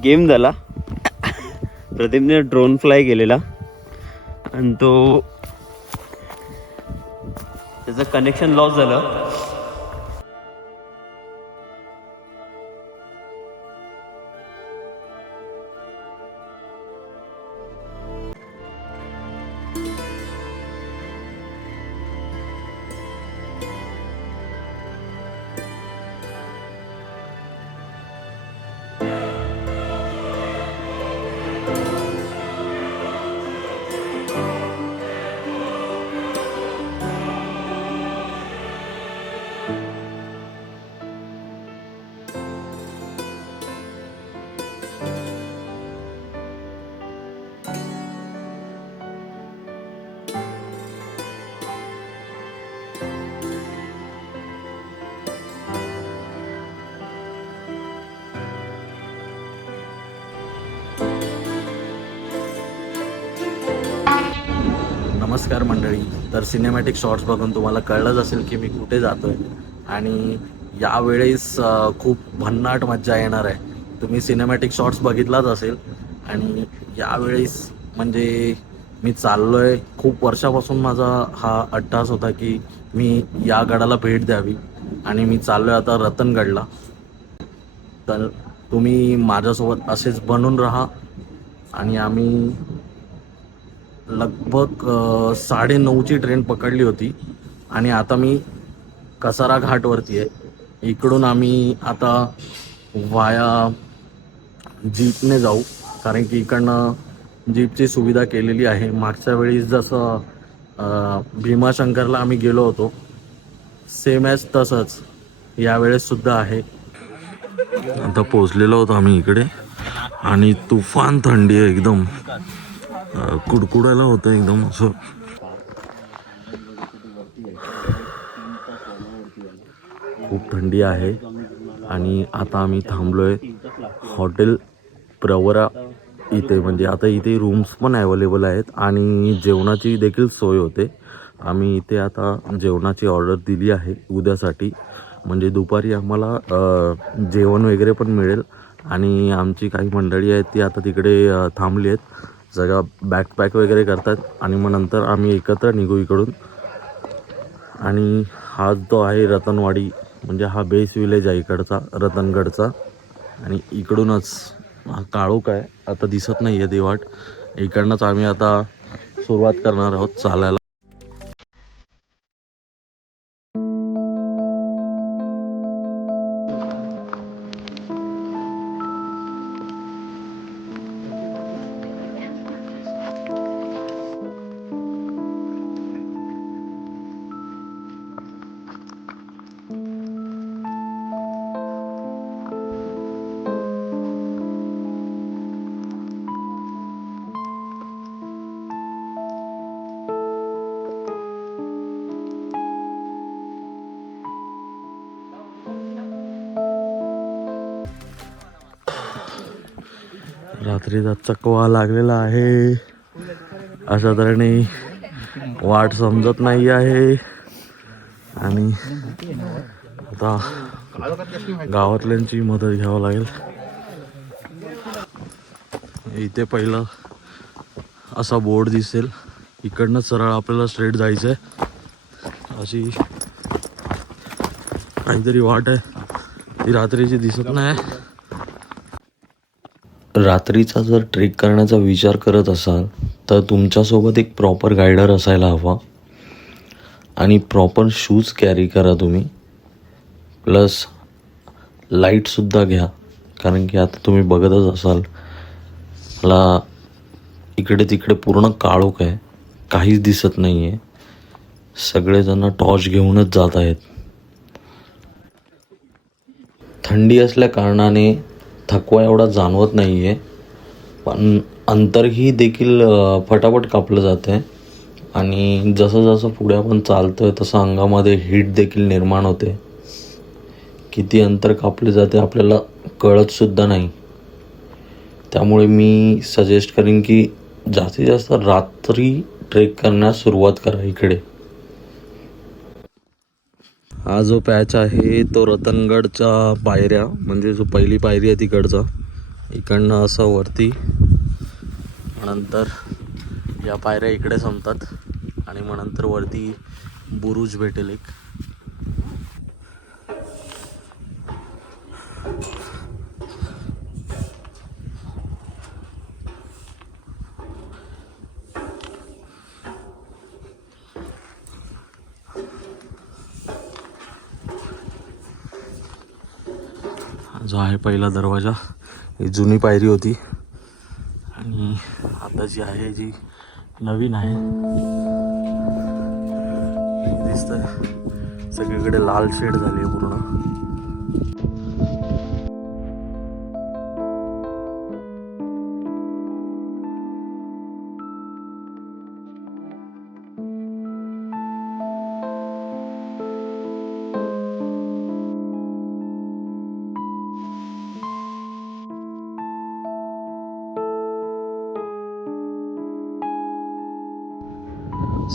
Game झाला. प्रदीपने drone fly केलेला. आणि तो त्याचं कनेक्शन लॉस झालं. नमस्कार मंडळी. तर सिनेमॅटिक शॉर्ट्स बघून तुम्हाला कळलंच असेल की मी कुठे जातो आहे आणि यावेळेस खूप भन्नाट मज्जा येणार आहे. तुम्ही सिनेमॅटिक शॉर्ट्स बघितलाच असेल. आणि यावेळेस म्हणजे मी चाललो आहे खूप वर्षापासून माझा हा अट्टास होता की मी या गडाला भेट द्यावी. आणि मी चाललो आहे आता रतनगडला. तर तुम्ही माझ्यासोबत असेच बनून राहा. आणि आम्ही लगभग साडे साडेनऊची ट्रेन पकडली होती. आणि आता मी कसारा घाटवरती आहे. इकडून आम्ही आता वाया जीपने जाऊ. कारण की इकडनं जीपची सुविधा केलेली आहे. मागच्या वेळेस जसं भीमाशंकरला आम्ही गेलो होतो सेम ॲज तसंच. यावेळेससुद्धा आहे. आता पोचलेलो होतो आम्ही इकडे. आणि तुफान थंडी आहे एकदम. कुडकुडायला होतं एकदम असं. खूप थंडी आहे आणि आता आम्ही थांबलोय हॉटेल प्रवरा इथे. म्हणजे आता इथे रूम्स पण अवेलेबल आहेत आणि जेवणाची देखील सोय होते. आम्ही इथे आता जेवणाची ऑर्डर दिली आहे उद्यासाठी. म्हणजे दुपारी आम्हाला जेवण वगैरे पण मिळेल आणि आमची काही मंडळी आहेत ती आता तिकडे थांबली आहेत. सगळा बॅकपॅक वगैरे करतात. आणि मग नंतर आम्ही एकत्र निघू इकडून. आणि हा जो आहे रतनवाडी म्हणजे हा बेस विलेज आहे इकडचा रतनगडचा. आणि इकडूनच हा काळोख आहे. आता दिसत नाही आहे देवाट. इकडनंच आम्ही आता सुरुवात करणार आहोत चालायला. रात्रीचा चकवा लागलेला आहे. अशा तऱ्हेने वाट समजत नाही आहे. आणि आता गावातल्यांची मदत घ्यावं लागेल. इथे पहिलं असा बोर्ड दिसेल. इकडनं सरळ आपल्याला स्ट्रेट जायचं आहे अशी काहीतरी वाट आहे. ती रात्रीची दिसत नाही. रात्रीचा जर ट्रेक करण्याचा विचार करत असाल तर तुमच्यासोबत एक प्रॉपर गायडर असायला हवा. आणि प्रॉपर शूज कॅरी करा तुम्ही. प्लस लाईटसुद्धा घ्या. कारण की आता तुम्ही बघतच असाल मला इकडे तिकडे पूर्ण काळोख आहे. काहीच दिसत नाही आहे सगळेजण टॉर्च घेऊनच जात आहेत. थंडी असल्या कारणाने थकवा एवढा जाणवत नाही आहे पण अंतरही देखील फटाफट कापलं जातं आहे आणि जसं जसं पुढे आपण चालतो आहे तसं अंगामध्ये हीट देखील निर्माण होते. किती अंतर कापले जाते आपल्याला कळतसुद्धा नाही. त्यामुळे मी सजेस्ट करेन की जास्तीत जास्त रात्री ट्रेक करण्यास सुरुवात करा इकडे. हा जो पॅच आहे तो रतनगडच्या पायऱ्या म्हणजे जो पहिली पायरी आहे तिकडचा. इकडनं असं वरती नंतर या पायऱ्या इकडे संपतात आणि मग नंतर वरती बुरुज भेटेल एक. जो आहे पहिला दरवाजा. ही जुनी पायरी होती. आणि आता जी आहे जी नवीन आहे. दिसतं सगळीकडे लाल शेड झाली आहे पूर्ण.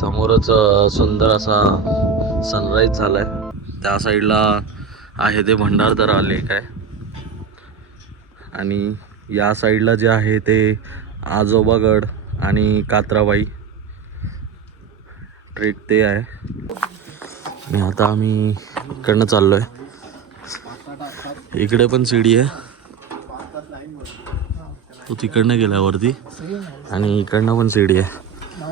समोरच सुंदर असा सनराईज झालाय. त्या साईडला आहे ते भंडारदरा लेक आहे. आणि या साईडला जे आहे ते आजोबागड आणि कात्राबाई. ट्रेक ते आहे. आणि आता आम्ही इकडनं चाललो आहे इकडे पण सीडी आहे. तो तिकडनं गेला वरती आणि इकडनं पण सीडी आहे.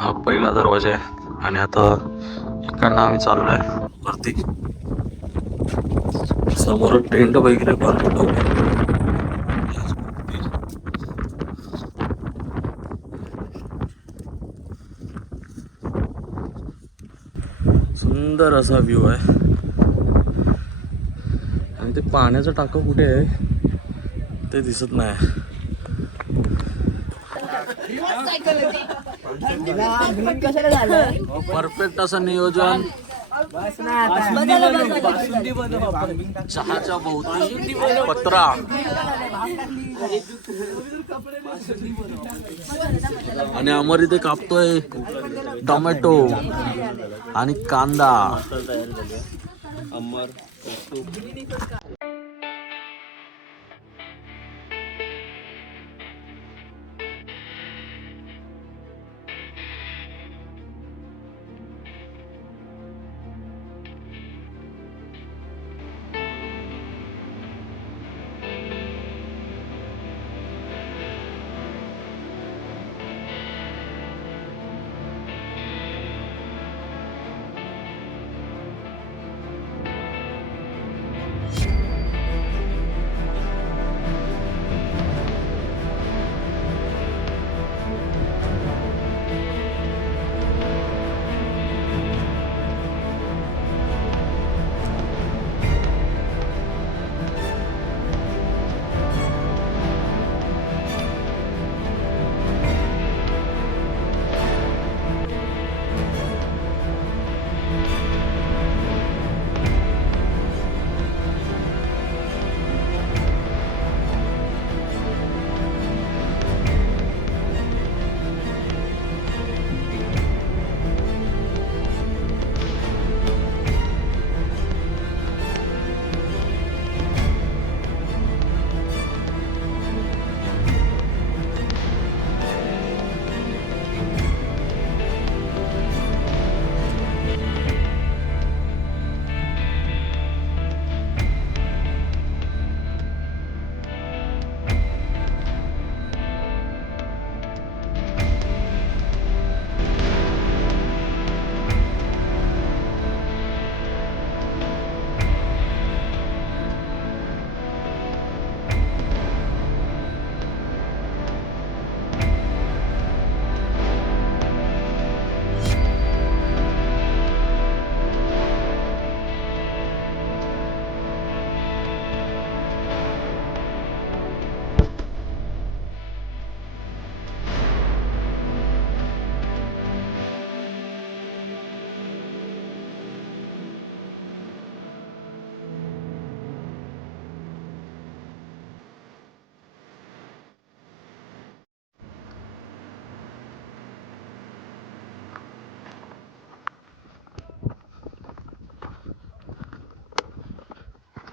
हा पहिला दरवाजा आहे आणि आता इकडनं आम्ही चाललोय वरती. समोर टेंट वगैरे बांधून सुंदर असा व्ह्यू आहे. आणि ते पाण्याचं टाकं कुठे आहे? ते दिसत नाही. परफेक्ट असं नियोजन. चहाच्या भोवती पत्रा. आणि अमर इथे कापतोय टोमॅटो. आणि कांदा. अमर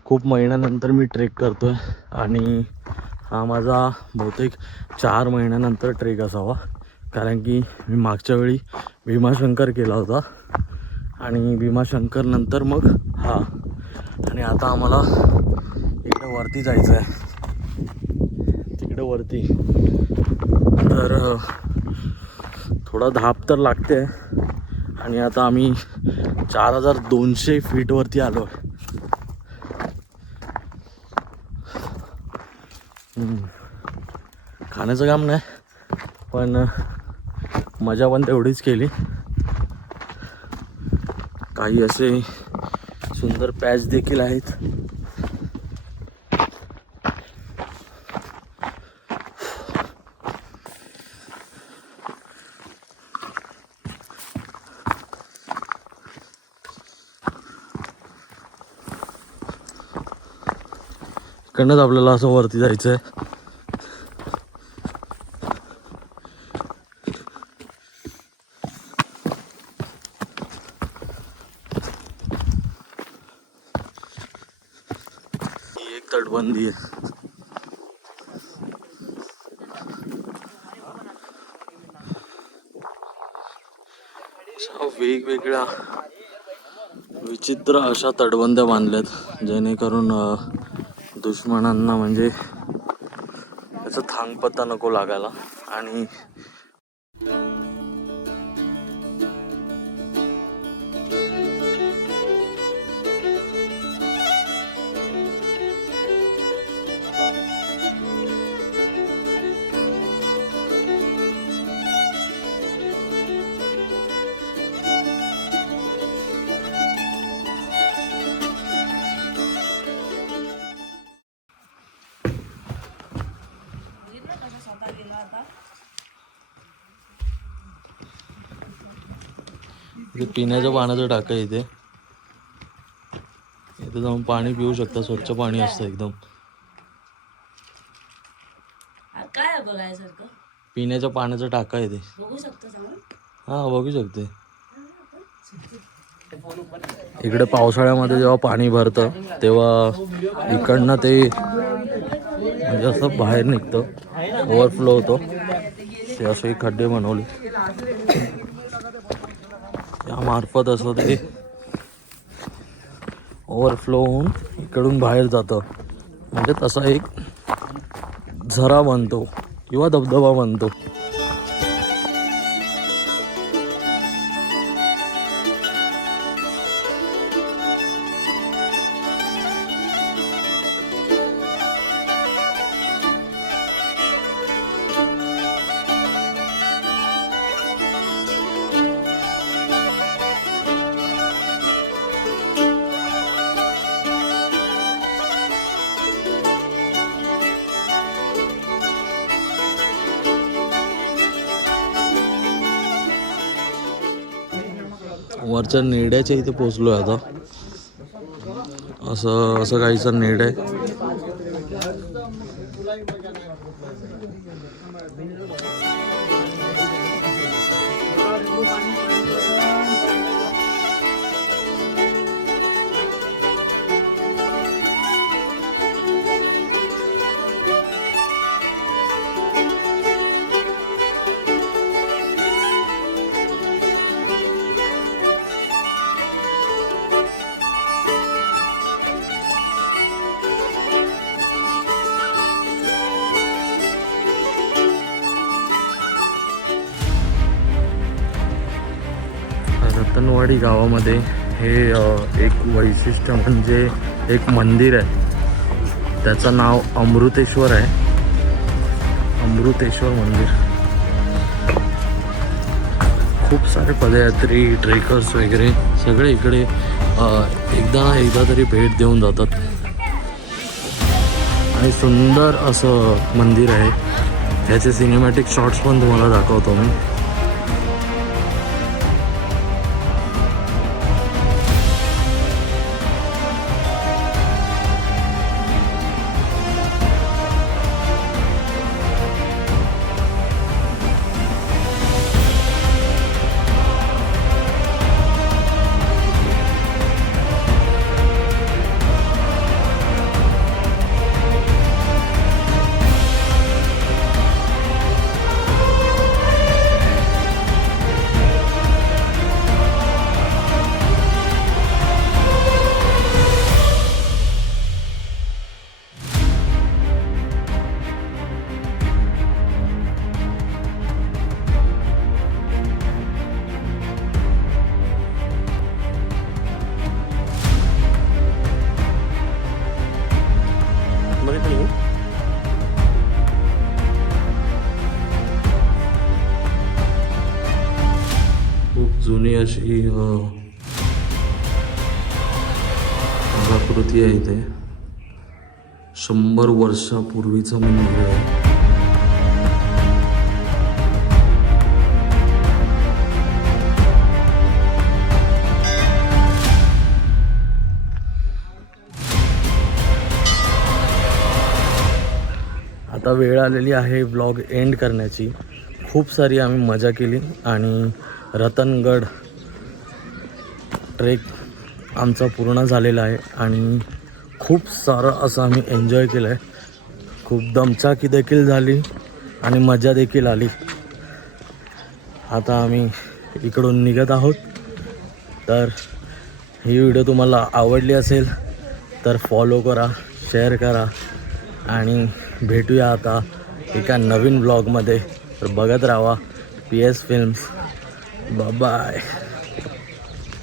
खूप महिन्यानंतर मी ट्रेक करतो आहे आणि हा माझा बहुतेक चार महिन्यानंतर ट्रेक असावा. कारण की मी मागच्या वेळी भीमाशंकर केला होता. आणि भीमाशंकर नंतर मग हा. आणि आता आम्हाला इकडे वरती जायचं आहे तिकडे वरती. तर थोडा धाप तर लागते आणि आता आम्ही चार हजार दोनशे फीटवरती आलो आहे खाण्याचं काम नाही पण मजा पण तेवढीच केली. काही असे सुंदर पॅच देखील आहेत. इकडनंच आपल्याला असं वरती जायचं आहे तटबंदी. आहे अशा वेगवेगळ्या विचित्र अशा तटबंद्या बांधल्यात जेणेकरून दुश्मनांना म्हणजे त्याचा थांगपत्ता नको लागायला. आणि इथे पिण्याच्या पाण्याचं टाका आहे इथे. इथे जाऊन पाणी पिऊ शकता स्वच्छ पाणी असतं एकदम. काय बघायसारखं? पिण्याच्या पाण्याचं टाका आहे ते. बघू शकतो जाऊन हा बघू शकते. इकडे पावसाळ्यामध्ये जेव्हा पाणी भरतं तेव्हा इकडनं ते म्हणजे असं बाहेर निघतं ओव्हरफ्लो होतो. ते असे खड्डे बनवले. त्यामार्फत असं ते ओव्हरफ्लो होऊन इकडून बाहेर जातं. म्हणजे तसा एक झरा बनतो किंवा धबधबा बनतो. वरच्या नेड्याच्या इथे पोचलो आहे आता. असं असं काहीचं नेड आहे. रतनवाडी गावामध्ये हे एक वैशिष्ट्य म्हणजे एक मंदिर आहे. त्याचं नाव अमृतेश्वर आहे. अमृतेश्वर मंदिर. खूप सारे पदयात्री ट्रेकर्स वगैरे सगळे इकडे एकदा ना एकदा तरी भेट देऊन जातात. आणि सुंदर असं मंदिर आहे. ह्याचे सिनेमॅटिक शॉट्स पण तुम्हाला दाखवतो मी. खूप जुनी अशी कलाकृती आहे इथे शंभर वर्षापूर्वीचं मंदिर आहे. आता वेळ आलेली आहे ब्लॉग एंड करण्याची. खूप सारी आम्ही मजा केली आणि रतनगड ट्रेक आमचा पूर्ण झालेला आहे आणि खूप सारं असं आम्ही एन्जॉय केलं आहे खूप दमचाकी देखील झाली आणि मजा देखील आली. आता आम्ही इकडून निघत आहोत. तर ही व्हिडिओ तुम्हाला आवडली असेल तर फॉलो करा शेअर करा आणि भेटूया आता एका नवीन ब्लॉगमध्ये तर बघत राहा पी एस फिल्म्स Bye-bye.